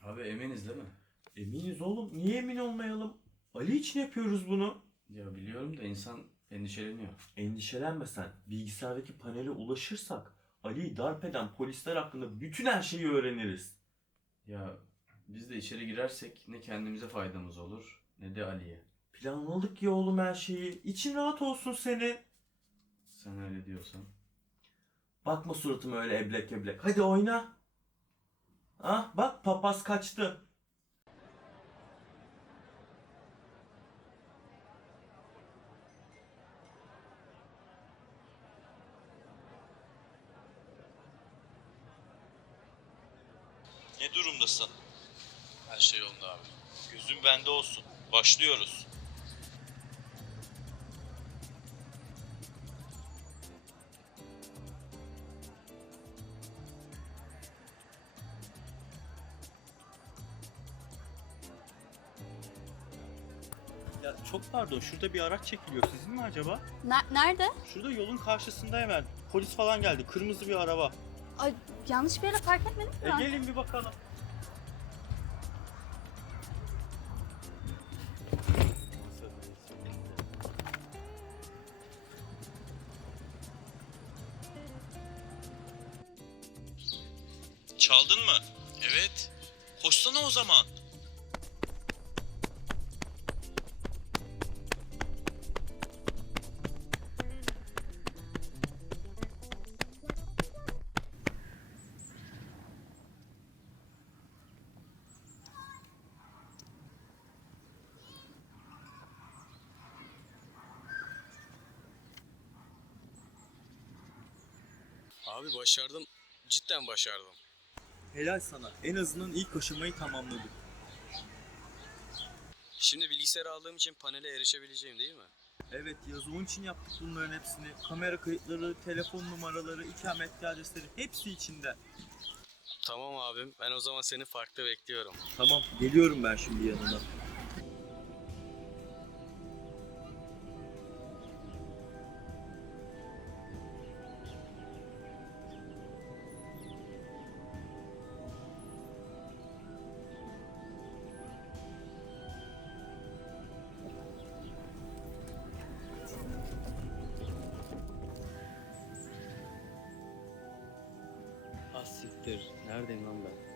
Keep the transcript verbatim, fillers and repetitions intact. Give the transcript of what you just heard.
Abi eminiz değil mi? Eminiz oğlum. Niye emin olmayalım? Ali için yapıyoruz bunu. Ya biliyorum da insan endişeleniyor. Endişelenme sen. Bilgisayardaki panele ulaşırsak Ali'yi darp eden polisler hakkında bütün her şeyi öğreniriz. Ya biz de içeri girersek ne kendimize faydamız olur ne de Ali'ye. Planladık ya oğlum her şeyi. İçin rahat olsun senin. Sen öyle diyorsan. Bakma suratıma öyle eblek eblek. Hadi oyna. Ah bak papaz kaçtı. Ne durumdasın? Her şey yolunda abi. Gözün bende olsun. Başlıyoruz. Ya çok pardon, şurada bir araç çekiliyor. Sizin mi acaba? Ner- nerede? Şurada yolun karşısında hemen. Polis falan geldi. Kırmızı bir araba. Ay, yanlış bir yere park etmedim mi E ben? gelin bir bakalım. Çaldın mı? Evet. Koşsana o zaman. Abi başardım. Cidden başardım. Helal sana. En azından ilk aşamayı tamamladık. Şimdi bilgisayarı aldığım için panele erişebileceğim değil mi? Evet, yazı onun için yaptık bunların hepsini. Kamera kayıtları, telefon numaraları, ikametgah adresleri hepsi içinde. Tamam abim. Ben o zaman seni farklı bekliyorum. Tamam, geliyorum ben şimdi yanına. Ah siktir. Neredeyim lan ben?